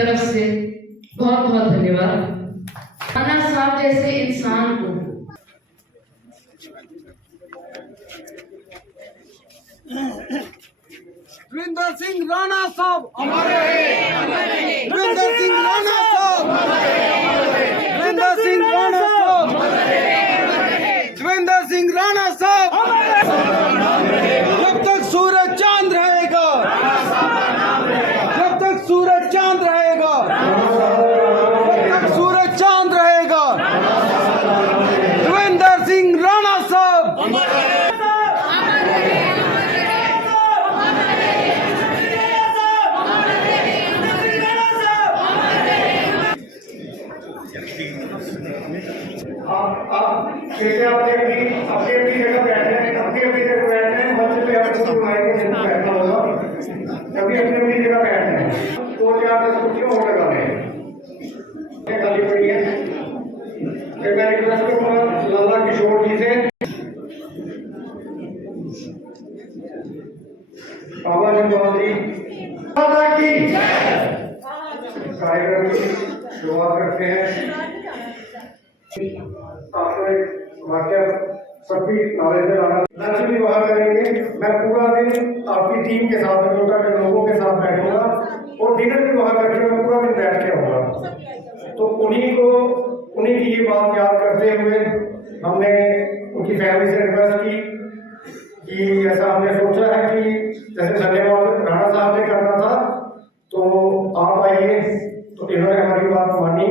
तरफ से बहुत बहुत धन्यवाद। राणा साहब जैसे इंसान को वीरेंद्र सिंह राणा साहब हमारे हैं। वीरेंद्र सिंह राणा साहब हमारे हैं। वीरेंद्र सिंह राणा साहब हमारे हैं। वीरेंद्र सिंह राणा साहब हमारे हैं। जब तक सूरज चांद रहेगा, जब तक सूरज चांद रहेगा, जब तक सूरज चांद रहेगा, वीरेंद्र सिंह राणा साहब हमारे हैं। जैसे आपने अपनी जगह बैठे हैं, अपनी जगह बैठे हैं, मंच पे आपको सुनाई के बैठना होगा, कभी अपनी जगह बैठे हैं, 2-4-10 कुर्सियों और लगाने हैं, खाली पड़ी है। फिर मैं रिक्वेस्ट करूँगा लाला किशोर जी से, बाबा जी की कार्यक्रम की शुरुआत करते हैं। आपको एक वाक्य सभी नॉलेज में आना, लंच भी वहाँ करेंगे। मैं पूरा दिन आपकी टीम के साथ, अमेरिका के लोगों के साथ बैठूंगा और डिनर भी वहाँ करके मैं पूरा दिन बैठ के आऊँगा। तो उन्हीं की ये बात याद करते हुए हमने उनकी फैमिली से रिक्वेस्ट की कि ऐसा हमने सोचा है कि जैसे धन्यवाद राणा साहब ने करना था तो आप आइए, तो इन्होंने हमारी बात मानी।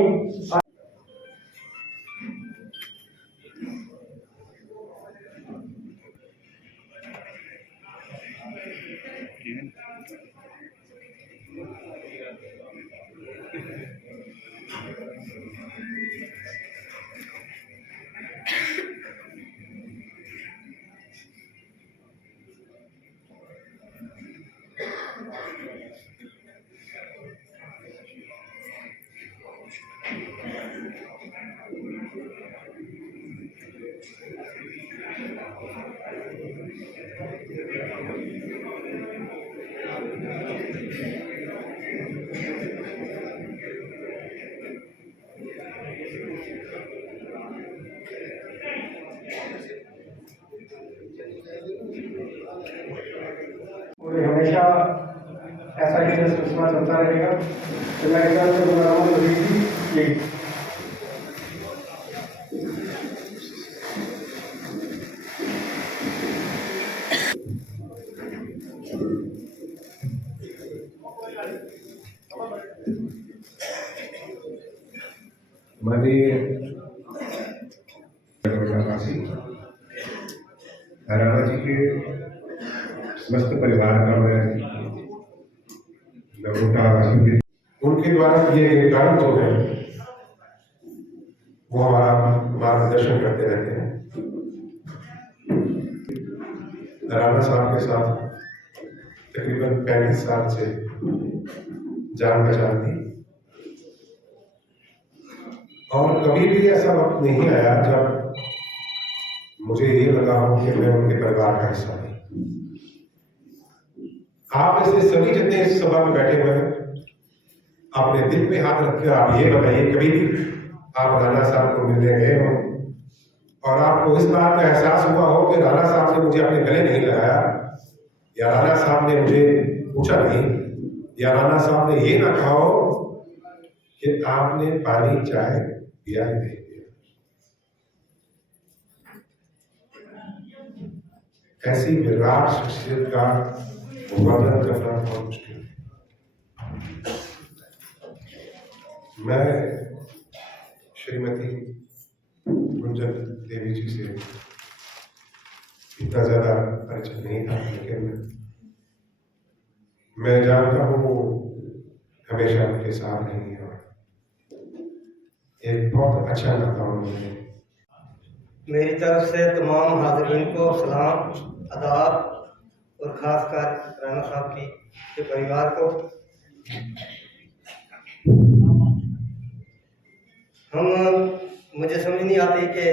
हमेशा ऐसा ही सिलसिला चलता रहेगा। तो मैं राणा जी के समस्त परिवार का मैं उनके द्वारा किए गए काम जो है वो हमारा मार्गदर्शन करते रहते हैं। राणा साहब के साथ तकरीबन 35 साल से जान पहचान थी और कभी भी ऐसा वक्त नहीं आया जब मुझे ये लगा हो कि मैं उनके परिवार का हिस्सा नहीं। आप ऐसे सभी जितने इस सभा में बैठे हुए हैं, अपने दिल पे हाथ रखकर आप ये बताइए कभी भी आप राणा साहब को मिलने गए हो और आपको इस बात का एहसास हुआ हो कि राणा साहब ने मुझे अपने गले नहीं लगाया, या राणा साहब ने मुझे पूछा नहीं, या राणा साहब ने ये ना कहा हो कि आपने पानी चाय पिया ही नहीं। ऐसी विराट शख्सियत का वर्णन करना बहुत मुश्किल है। मैं श्रीमती गुंजन देवी जी से इतना ज्यादा परिचय नहीं था, लेकिन मैं जानता हूँ वो हमेशा उनके साथ रहेंगे और एक बहुत अच्छा नाता उन्होंने। मेरी तरफ से तमाम हाज़रीन को सलाम, आदाब और खासकर राणा साहब के परिवार को। मुझे समझ नहीं आती कि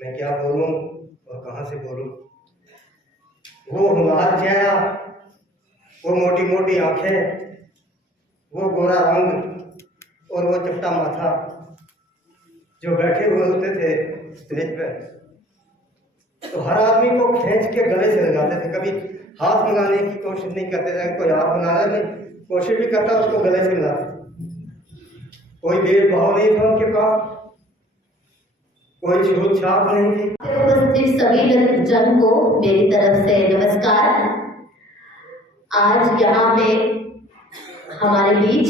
मैं क्या बोलूं और कहां से बोलूं। वो हुमार चेहरा, वो मोटी मोटी आंखें, वो गोरा रंग, और वो चपटा माथा जो बैठे हुए होते थे स्टेज पे, तो हर आदमी को खींच के गले से लगाते थे। कभी हाथ मिलाने की कोशिश नहीं करते थे, कोई हाथ मिलाने में कोशिश भी करता उसको गले से मिलाते। कोई भेदभाव नहीं था उनके पास, कोई छूत छाप नहीं थी। उपस्थित सभी जन को मेरी तरफ से नमस्कार। आज यहाँ पे हमारे बीच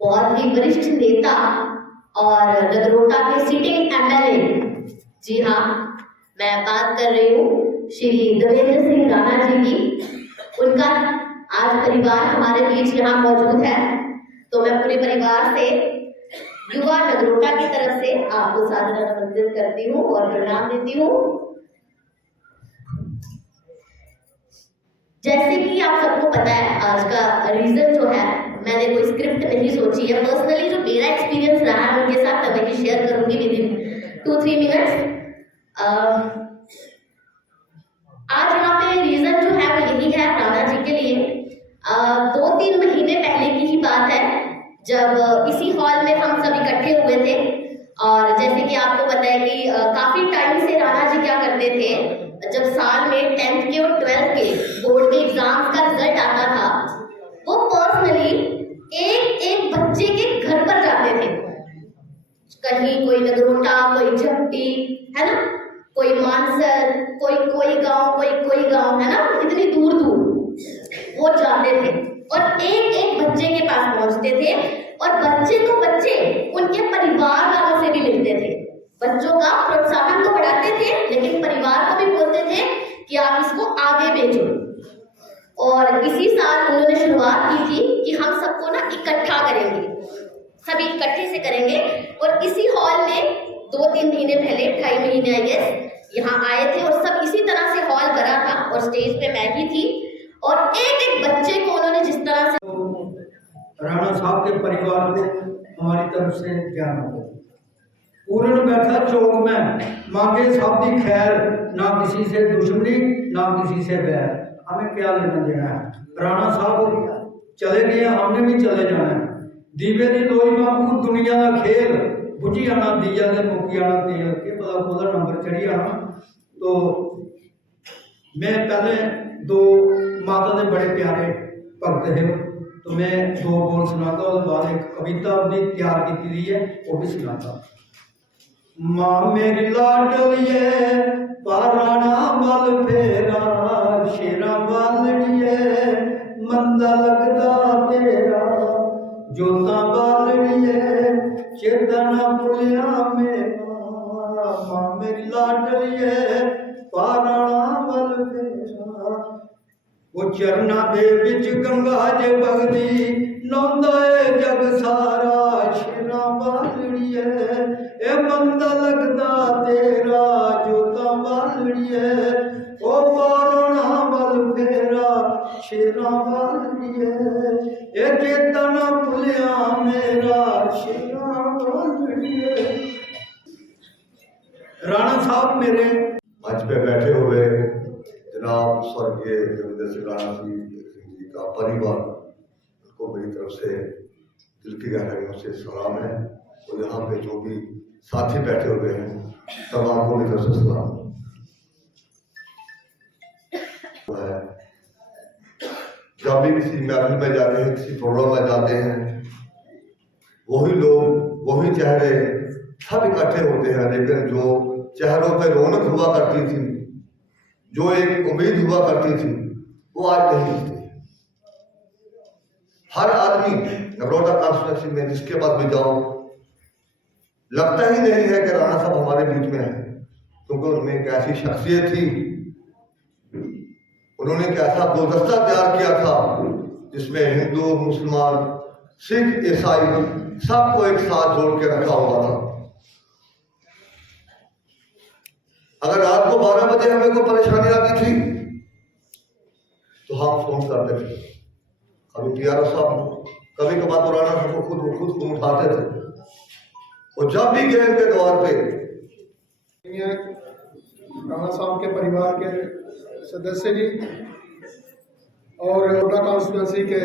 बहुत ही वरिष्ठ नेता और नगरोटा के सिटिंग एमएलए, जी हाँ, मैं बात कर रही हूँ श्री देवेंद्र सिंह राणा जी की। उनका आज परिवार हमारे बीच यहाँ मौजूद है, तो मैं पूरे परिवार से युवा नगरोटा की तरफ से आपको सादर आमंत्रित करती हूँ और प्रणाम देती हूँ। जैसे कि आप सबको पता है, आज का रीजन जो है, मैंने कोई स्क्रिप्ट नहीं सोची है। पर्सनली जो मेरा एक्सपीरियंस रहा है उनके साथ मैं वही शेयर करूंगी विद इन 2-3 मिनट्स। आज यहाँ पे रीजन जो है वो यही है राणा जी के लिए। 2-3 महीने पहले की ही बात है, जब इसी हॉल में हम सब इकट्ठे हुए थे। और जैसे कि आपको पता है कि काफी टाइम से राणा जी क्या करते थे, जब साल में 10th के और 12th के बोर्ड के एग्जाम्स का रिजल्ट आता था, वो पर्सनली एक बच्चे के घर पर जाते थे। कहीं कोई नगरोटा, कोई झपटी, है ना, कोई मानसर, कोई गांव, है ना, इतनी दूर दूर वो जाते थे और एक बच्चे के पास पहुंचते थे। और बच्चे तो बच्चे उनके परिवार वालों से भी मिलते थे। बच्चों का प्रोत्साहन तो बढ़ाते थे, लेकिन परिवार को भी बोलते थे कि आप इसको आगे भेजो। और इसी साल उन्होंने शुरुआत की थी कि हम सबको ना इकट्ठा करेंगे, सभी इकट्ठे से करेंगे। और इसी हॉल में 2-3 महीने पहले, 2.5 महीने आई गेस, यहाँ आए थे और सब इसी तरह से हॉल भरा था और स्टेज पे मैं ही थी। और एक बच्चे को उन्होंने जिस तरह से, राणा साहब के परिवार को हमारी तरफ से ज्ञान हो। पूर्ण बैठा चौक में, मांगे साहब की खैर, ना किसी से दुश्मनी ना किसी से बैर, हमें क्या लेना देना है। राणा साहब चले गए, हमने भी चले जाना है। दीवे दी लोई बाबू दुनिया का खेल, बुझी आना दिया ने मुकी आना तेल के पता कोदा नंबर चढ़ी आना। तो मैं पहले 2 माता के बड़े प्यारे भगत है, तो मैं 2 बोल सुनाता, और बाद एक कविता भी तैयार की गई है, वो भी सुनाता। माँ मेरी लाडलिए पाराना बल फेरा, शेरा बालड़िए मंदा लगदा तेरा, जोता बालड़िए चेतना पुलिया मेरा। माँ मेरी लाडलिए पाराना बल फेरा, वो चरना दे बिच गंगा जे बगदी, नौंदा ए जग सारा, शेरा बालड़िए ए मंदा लगदा तेरा, जोता बालड़िए ओ पाराना बल फेरा, शेरा बालड़िए ए चेतना पुलिया मेरा, शेरा बालड़िए। राणा साहब मेरे मंच पे बैठे हुए जनाब स्वर्गीय देवेंद्र सिंह राणा जी का परिवार को मेरी तरफ से दिल की गहराइयों से सलाम है। और यहाँ पे जो भी साथी बैठे हुए हैं तमाम को मेरी तरफ से सलाम है। जब भी किसी महफिल में जाते हैं, किसी प्रोग्राम में जाते हैं, वही लोग, वही चेहरे सब इकट्ठे होते हैं, लेकिन जो चेहरों पर रौनक हुआ करती थी, जो एक उम्मीद हुआ करती थी, वो आज नहीं दिखती। हर आदमी नगरोटा कॉन्स्टिट्यूंसी में जिसके पास भी जाओ, लगता ही नहीं है कि राणा साहब हमारे बीच में है, क्योंकि उनमें एक ऐसी शख्सियत थी, उन्होंने एक ऐसा गुलदस्ता तैयार किया था जिसमें हिंदू, मुसलमान, सिख, ईसाई सबको एक साथ जोड़ के रखा हुआ था। अगर रात को 12 बजे हमें कोई परेशानी आती थी तो हम फोन करते थे, कभी पीआरओ साहब, कभी कभार तो राणा साहब को खुद फोन उठाते थे। और जब भी गए उनके द्वार पे, राणा साहब के परिवार के सदस्य जी और नगरोटा कॉन्स्टिट्यूंसी के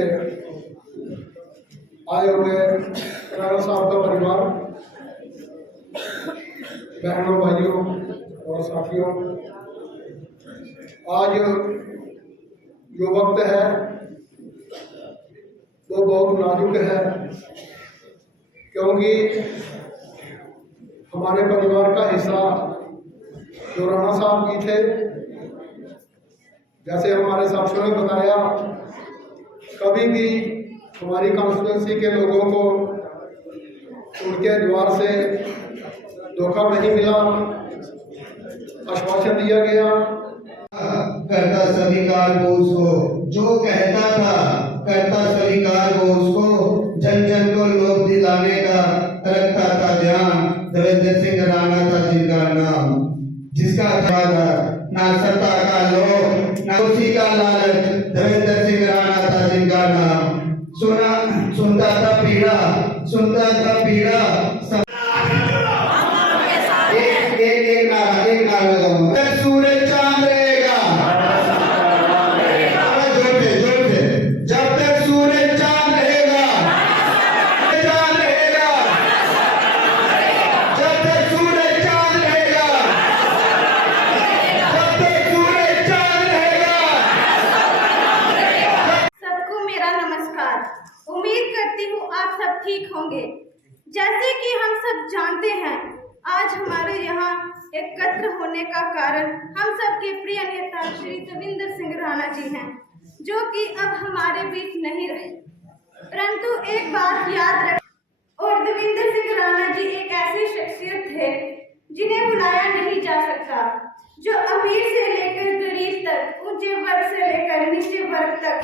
आए हुए राणा साहब का परिवार, बहनों भाइयों और साथियों, आज जो वक्त है वो बहुत नाजुक है, क्योंकि हमारे परिवार का हिस्सा जो राणा साहब जी थे, जैसे हमारे साथियों ने बताया, कभी भी हमारी कॉन्स्टिट्यूंसी के लोगों को उनके द्वार से धोखा नहीं मिला, आश्वासन दिया गया। करता स्वीकार वो उसको, जो कहता था करता स्वीकार वो उसको, जन जन को लोभ दिलाने का रखता था ध्यान। देवेंद्र सिंह राणा था जिनका नाम, जिसका था ना सत्ता का लोभ ना उसी का लालच। देवेंद्र सिंह राणा था जिनका नाम। सुनता था पीड़ा, सुनता था पीड़ा। एक नारा लगाऊंगा, सूरज चांद रहेगा, जोर से, जब तक सूरज चांद रहेगा, चांद रहेगा, जब तक सूरज चांद रहेगा, जब तक सूरज चांद रहेगा। सबको मेरा नमस्कार। उम्मीद करती हूँ आप सब ठीक होंगे। जैसे कि हम सब जानते हैं, आज हमारे यहाँ एकत्र होने का कारण हम सबके प्रिय नेता श्री देवेंद्र सिंह राणा जी हैं, जो कि अब हमारे बीच नहीं रहे। परंतु एक बात याद रख, और देवेंद्र सिंह राणा जी एक ऐसी शख्सियत थे जिन्हें बुलाया नहीं जा सकता, जो अमीर से लेकर गरीब तक, ऊंचे वर्ग से लेकर नीचे वर्ग तक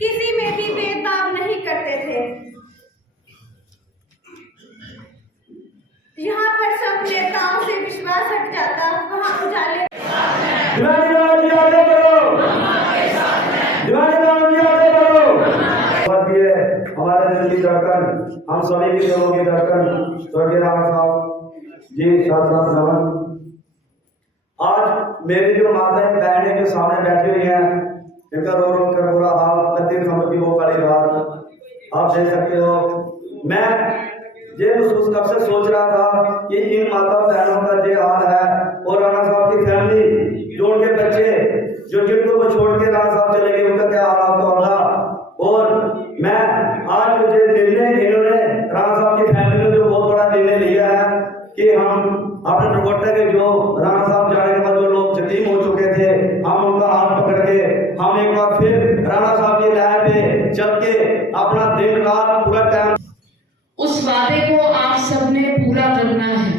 किसी में भी भेदभाव नहीं करते थे। यहाँ पर सब नेताओं से विश्वास हट जाता, वहाँ उजाले हमारे दिल की धड़कन, हम सभी के लोगों की धड़कन स्वर्गीय राणा साहब जी साथ नमन। आज मेरी जो माताएं बहनें जो सामने बैठी हुई हैं, इनका रो रो कर बुरा हाल, कत्ती समझ की वो काली रात आप देख सकते हो। मैं ये महसूस कब से सोच रहा था कि इन माता बहनों का ये हाल है, और राणा साहब की फैमिली, जो उनके बच्चे जो जिनको वो छोड़ के राणा साहब चले गए, उनका क्या हालात होगा। और मैं आज मुझे निर्णय इन्होंने राणा साहब की फैमिली में जो बहुत बड़ा निर्णय लिया है कि हम अपने दुर्घटना के जो राणा साहब जाने के बाद जो लोग यतीम हो चुके थे, हम उनका हाथ पकड़ के हम एक बार फिर राणा साहब की राह पे चल के अपना दिन रात पूरा टाइम, उस वादे को आप सबने पूरा करना है।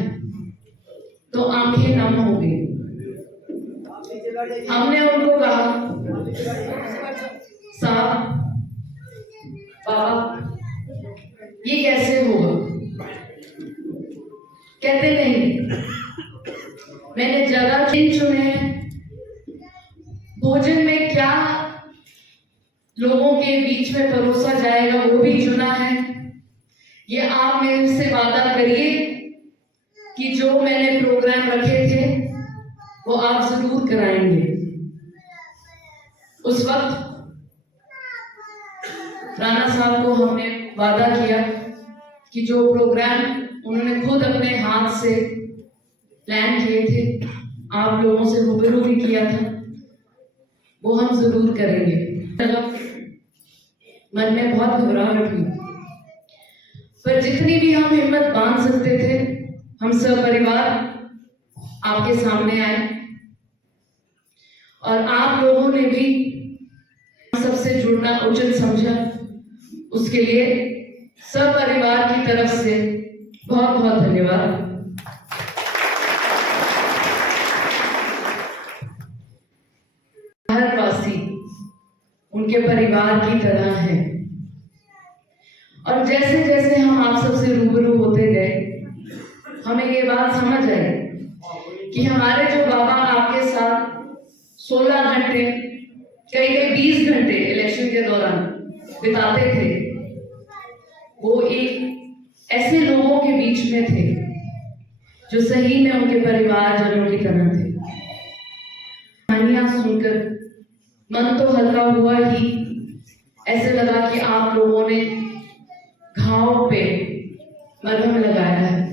तो आंखें नम हो गई। हमने उनको कहा, साहब पापा ये कैसे होगा? कहते नहीं, मैंने जगह चुने, भोजन में क्या लोगों के बीच में परोसा जाएगा वो भी चुना है। ये आप मेरे से वादा करिए कि जो मैंने प्रोग्राम रखे थे वो आप जरूर कराएंगे। उस वक्त राणा साहब को हमने वादा किया कि जो प्रोग्राम उन्होंने खुद अपने हाथ से प्लान किए थे, आप लोगों से रूबरू भी किया था, वो हम जरूर करेंगे। मन में बहुत घबराहट हुई, पर जितनी भी हम हिम्मत बांध सकते थे, हम सब परिवार आपके सामने आए, और आप लोगों ने भी सबसे जुड़ना उचित समझा। उसके लिए सब परिवार की तरफ से बहुत बहुत धन्यवाद। हर वासी उनके परिवार की तरह हैं, और जैसे जैसे हम आप सबसे रूबरू होते गए, हमें ये बात समझ आई कि हमारे जो बाबा आपके साथ 16 घंटे, कई 20 घंटे इलेक्शन के दौरान बिताते थे, वो एक ऐसे लोगों के बीच में थे जो सही में उनके परिवारजनों की तरह थे। कहानियां सुनकर मन तो हल्का हुआ ही, ऐसे लगा कि आप लोगों ने घाव पे मरहम लगाया है।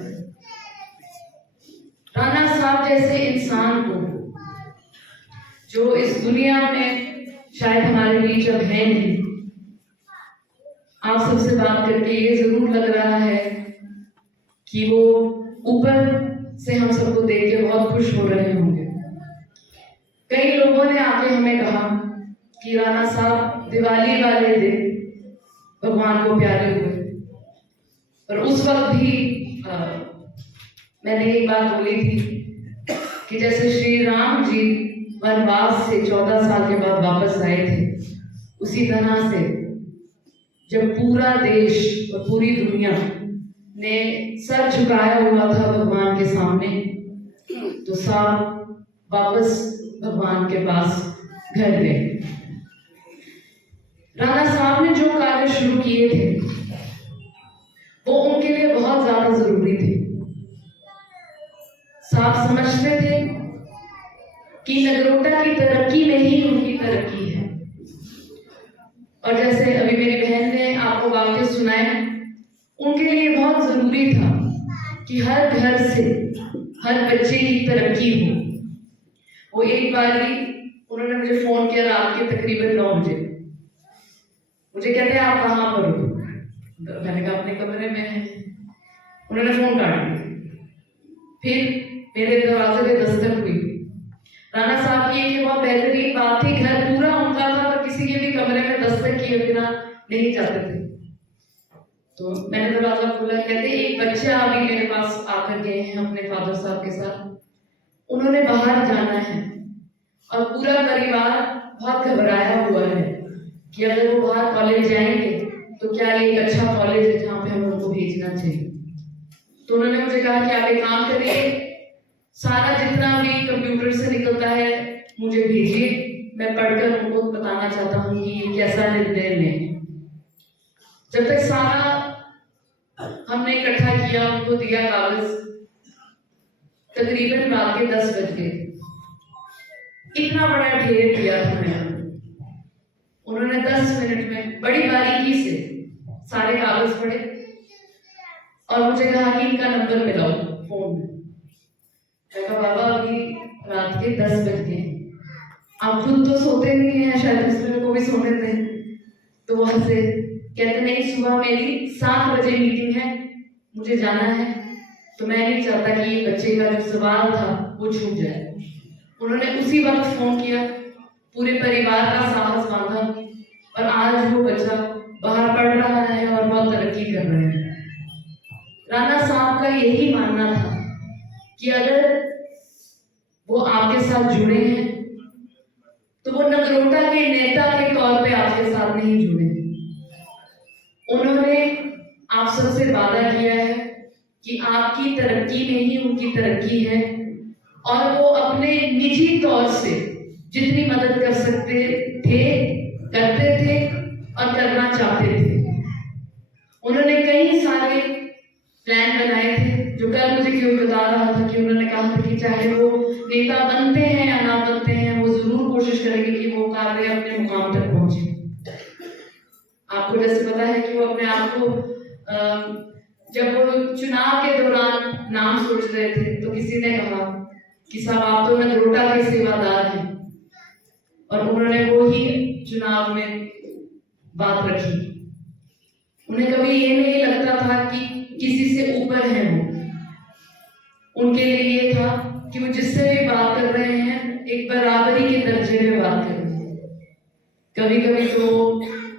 राणा साहब जैसे इंसान को जो इस दुनिया में शायद हमारे बीच अब है नहीं, आप सबसे बात करके ये जरूर लग रहा है कि वो ऊपर से हम सबको देख के बहुत खुश हो रहे होंगे। कई लोगों ने आके हमें कहा कि राणा साहब दिवाली वाले दिन भगवान को प्यारे हुए, और उस वक्त भी मैंने एक बात बोली थी कि जैसे श्री राम जी वनवास से 14 साल के बाद वापस आए थे, उसी तरह से जब पूरा देश और पूरी दुनिया ने सर झुकाया हुआ था भगवान के सामने, तो साहब वापस भगवान के पास घर गए। राणा साहब ने जो कार्य शुरू किए थे वो उनके लिए बहुत ज्यादा जरूरी थे। साहब समझते थे कि नगरोटा की तरक्की में ही उनकी तरक्की है। और जैसे अभी मेरी बहन ने आपको वाक्य सुनाए, उनके लिए बहुत जरूरी था कि हर घर से हर बच्चे की तरक्की हो। वो एक बार ही उन्होंने मुझे फोन किया रात के तकरीबन 9 बजे, मुझे कहते हैं आप कहाँ पर हो? मैंने कहा अपने कमरे में है। उन्होंने फोन काट दिया। फिर मेरे दरवाजे पे दस्तक हुई। राणा साहब की एक बहुत बेहतरीन बात थी, घर पूरा उनका था और किसी के भी कमरे में दस्तक किए बिना नहीं जाते थे। तो मैंने दरवाजा खोला, कहते एक बच्चा अभी मेरे पास आकर गए हैं अपने फादर साहब के साथ, उन्होंने बाहर जाना है और पूरा परिवार बहुत घबराया हुआ है कि अगर वो बाहर कॉलेज जाएंगे तो क्या ये एक अच्छा कॉलेज है जहाँ पे हम उनको भेजना चाहिए। तो उन्होंने मुझे कहा कि आप एक काम करिए, सारा जितना भी कंप्यूटर से निकलता है मुझे भेजिए, मैं पढ़कर उनको बताना चाहता हूँ कि ये कैसा निर्णय लें। जब तक सारा हमने इकट्ठा किया, उनको दिया कागज, तकरीबन रात के 10 बज गए। इतना बड़ा ढेर किया था। उन्होंने 10 मिनट में बड़ी बारीकी से सारे कागज पढ़े और मुझे कहा कि इनका नंबर मिलाओ फोन में। मैं कहा बाबा अभी रात के 10 बज गए, आप खुद तो सोते नहीं हैं, शायद दूसरे को भी सोने दें। तो वहां से कहते नहीं, सुबह मेरी 7 बजे मीटिंग है, मुझे जाना है, तो मैं नहीं चाहता कि ये बच्चे का जो सवाल था वो छूट जाए। उन्होंने उसी वक्त फोन किया, पूरे परिवार का साहस बांधा और आज वो बच्चा बाहर पढ़ रहा है और बहुत तरक्की कर रहे हैं। राणा साहब का यही मानना था कि अगर वो आपके साथ जुड़े हैं तो वो नगरोटा के नेता के तौर पे आपके साथ नहीं जुड़े। उन्होंने आप सबसे वादा किया है कि आपकी तरक्की में ही उनकी तरक्की है और वो अपने निजी तौर से जितनी मदद कर सकते थे करते थे और करना चाहते थे। उन्होंने कई सारे प्लान बनाए थे, जो कल मुझे क्यों बता रहा था कि उन्होंने कहा था कि चाहे वो नेता बनते हैं या ना बनते हैं, वो जरूर कोशिश करेंगे कि वो कार्य अपने मुकाम तक पहुंचे। आपको जैसे पता है कि वो अपने आप को जब वो चुनाव के दौरान नाम सोच रहे थे तो किसी ने कहा कि साहब आप तो नगरोटा के सेवादार हैं, और उन्होंने वो ही चुनाव में बात रखी। उन्हें कभी ये नहीं लगता था कि किसी से ऊपर है वो। उनके लिए ये था कि वो जिससे भी बात कर रहे हैं एक बराबरी के दर्जे में बात कर रहे हैं। कभी कभी तो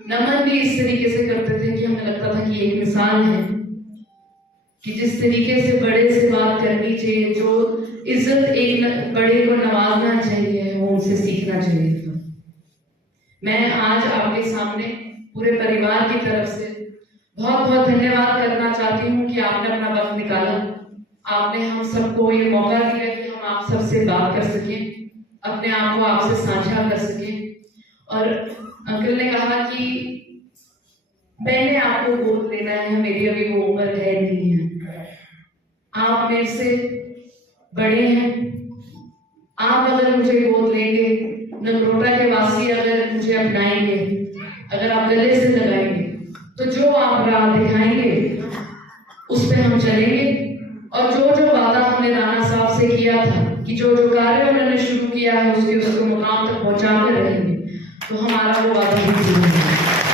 नमन भी इस तरीके से करते थे कि हमें लगता था कि एक मिसाल है कि जिस तरीके से बड़े से बात करनी चाहिए, जो इज्जत एक बड़े को नवाजना चाहिए, वो उनसे सीखना चाहिए था। मैं आज आपके सामने पूरे परिवार की तरफ से बहुत बहुत धन्यवाद करना चाहती हूँ कि आपने अपना वक्त निकाला, आपने हम सबको ये मौका दिया कि हम आप सबसे बात कर सकें, अपने आप को आपसे साझा कर सकें। और अंकल ने कहा कि मैंने आपको गोद लेना है, मेरी अभी वो उम्र है नहीं है, आप मेरे से बड़े हैं, आप अगर मुझे गोद लेंगे, नगरोटा के वासी अगर मुझे अपनाएंगे, अगर आप गले से लगाएंगे तो जो आप राह दिखाएंगे उस पे हम चलेंगे, और जो वादा हमने राणा साहब से किया था कि जो कार्य उन्होंने शुरू किया है उसको मुकाम तक पहुंचाते रहेंगे, तो हमारा वो वादा भी पूरा होगा।